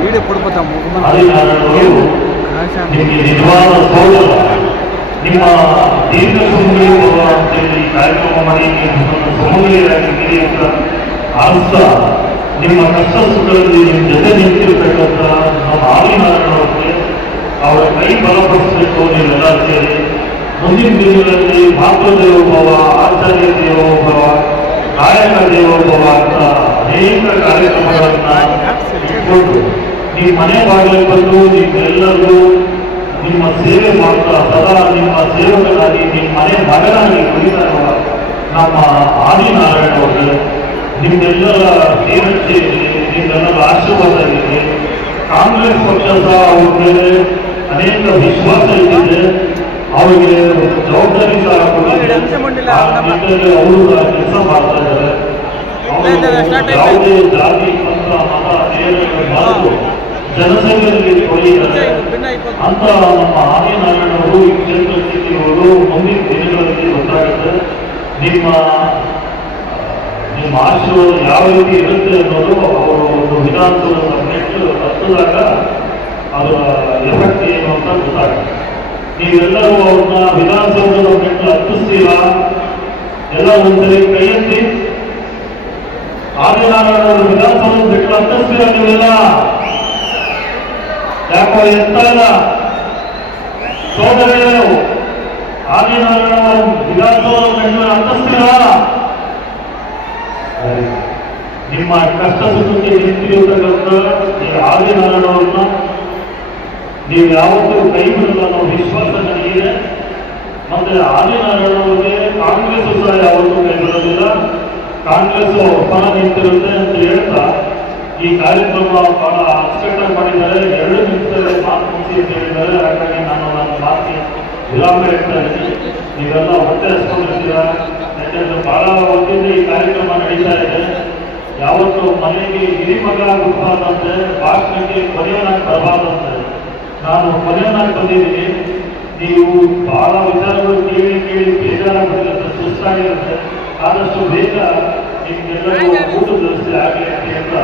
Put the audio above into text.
Video ಕೊಡ್ಬೋದ ನಿಮಗೆ ನಿಜವಾದ ಸೌಲಭ್ಯ ನಿಮ್ಮ ದೀರ್ಘ ಸುಮಂಗಲಿರುವ ಅಂತೇಳಿ ಕಾರ್ಯಕ್ರಮ ಮಾಡಿ ಸುಮಂಗಲಿಯಾಗಿದ್ದೀರಿ ಅಂತ ನಿಮ್ಮ ಕಷ್ಟ ಸುಖದಲ್ಲಿ ನಿಮ್ಮ ಜೊತೆ ನಿಂತಿರ್ತಕ್ಕಂಥ ನಮ್ಮ ಅವರ ಕೈ ಬಲಪಡಿಸಬೇಕು ನೀವೆಲ್ಲ ಸೇರಿ ಮುಂದಿನ ದಿನಗಳಲ್ಲಿ ಮಾತೃ ದೇವೋಭವ ಆಚಾರ್ಯ ದೇವೋಭವ ಗಾಯಕ ದೇವೋಭವ ಅಂತ ಅನೇಕ ಕಾರ್ಯಕ್ರಮಗಳನ್ನ ನಿಮ್ಮ ಮನೆ ಬಾಗಿಲಿಗೆ ಬಂದು ನೀವೆಲ್ಲರೂ ನಿಮ್ಮ ಸೇವೆ ಮಾಡ್ತಾ ಸದಾ ನಿಮ್ಮ ಸೇವಕರಾಗಿ ನಿಮ್ಮ ಮನೆ ಮಗನಾಗಿ ಇರುವ ನಮ್ಮ ಆದಿನಾರಾಯಣ ಅವರು, ನಿಮ್ಮೆಲ್ಲರ ಇರಲಿ ನಿಮ್ಮೆಲ್ಲರ ಆಶೀರ್ವಾದ ಇದೆ ಕಾಂಗ್ರೆಸ್ ಪಕ್ಷ ಸಹ ಅವ್ರ ಮೇಲೆ ಅನೇಕ ವಿಶ್ವಾಸ ಇಟ್ಟಿದೆ. ಅವರಿಗೆ ಜವಾಬ್ದಾರಿ ಸಹ ಅವರು ಕೆಲಸ ಮಾಡ್ತಾ ಇದ್ದಾರೆ. ಯಾವುದೇ ಜಾತಿ ಪಂಥ ಮತ ಬೇರೆ ಬಾರದು ಜನಸಂಘದಲ್ಲಿ ಕೊಡಿದ್ದಾರೆ ಅಂತ ನಮ್ಮ ಆದಿನಾರಾಯಣವರು ಈ ಕ್ಷೇತ್ರ ಸ್ಥಿತಿಗಳು ಮುಂದಿನ ದಿನಗಳಲ್ಲಿ ಗೊತ್ತಾಗುತ್ತೆ ನಿಮ್ಮ ನಿಮ್ಮ ಆಶೀರ್ವಾದ ಯಾವ ರೀತಿ ಇರುತ್ತೆ ಅನ್ನೋದು ಅವರು ಒಂದು ವಿಧಾನಸೌಧ ಸಬ್ಜೆಕ್ಟ್ ಹತ್ತಿದಾಗ ಅದರ ಎಫೆಕ್ಟ್ ಏನು ಅಂತ ಗೊತ್ತಾಗುತ್ತೆ ನೀವೆಲ್ಲರೂ ಅವ್ರನ್ನ ವಿಧಾನಸೌಧ ಮೆಟ್ಲು ಹತ್ತಿಸ್ತೀರಾ ಎಲ್ಲ ಒಂದ್ಸರಿ ಕೈ ಎತ್ತಿ ಆದಿನಾರಾಯಣವರು ವಿಧಾನಸೌಧದ ಮೆಟ್ಲು ಹತ್ತಿಸ್ತೀರಾ ನೀವೆಲ್ಲ ಯಾಕೋ ಎತ್ತ ಆದಿನಾರಾಯಣವರು ವಿಧಾನಸೌಧ ಹತ್ತಿಸ್ತೀರಾ ನಿಮ್ಮ ಕಷ್ಟ ಸುಖಕ್ಕೆ ನಿಂತಿರತಕ್ಕಂಥ ಈ ಆದಿನಾರಾಯಣವ್ರನ್ನ ನೀವು ಯಾವತ್ತೂ ಕೈ ಬಿಡಲ್ಲ ಅನ್ನೋ ವಿಶ್ವಾಸ ನನಗಿದೆ ಮತ್ತೆ ಆದಿನಾರಾಯಣವರಿಗೆ ಕಾಂಗ್ರೆಸ್ ಸಹ ಯಾವತ್ತೂ ಕಾಂಗ್ರೆಸ್ ಪರ ನಿಂತಿರುತ್ತೆ ಅಂತ ಹೇಳ್ತಾ ಈ ಕಾರ್ಯಕ್ರಮ ಬಹಳ ಅಚ್ಚುಕಟ್ಟಾಗಿ ಮಾಡಿದ್ದಾರೆ. ಎರಡು ನಿಮಿಷದಲ್ಲಿ ಮಾತು ಮುಗಿಸಿ ಅಂತ ಹೇಳಿದ್ದಾರೆ. ಹಾಗಾಗಿ ನಾನು ನನ್ನ ಮಾತಿ ವಿರಾಮ ಹೇಳ್ತಾ ಇದ್ದೀನಿ. ನೀವೆಲ್ಲ ಹೊಟ್ಟೆ ಹಸ್ಕೊಂಡಿರ್ತೀರ? ಯಾಕಂದ್ರೆ ಬಹಳ ಹೊತ್ತಿಂದ ಈ ಕಾರ್ಯಕ್ರಮ ನಡೀತಾ ಇದೆ. ಯಾವತ್ತು ಮನೆಗೆ ಹಿರಿ ಮಗ ಹುಟ್ಟಬಾರ್ದಂತೆ ಭಾಷಣಕ್ಕೆ ಕೊನೆಯನಾಗಿ ಬರಬಾರ್ದಂತೆ. ನಾನು ಕೊನೆಯನಾಗಿ ಬಂದಿದ್ದೀನಿ. ನೀವು ಬಹಳ ವಿಚಾರಗಳು ಕೇಳಿ ಕೇಳಿ ಬೇಜಾರಾಗ್ಬಿಟ್ಟಿರುತ್ತೆ, ಸುಸ್ತಾಗಿರುತ್ತೆ. ಆದಷ್ಟು ಬೇಗ ನಿಮ್ಗೆಲ್ಲರೂ ಊಟದ ವ್ಯವಸ್ಥೆ ಆಗಲಿ ಅಂತ ಹೇಳ್ತಾ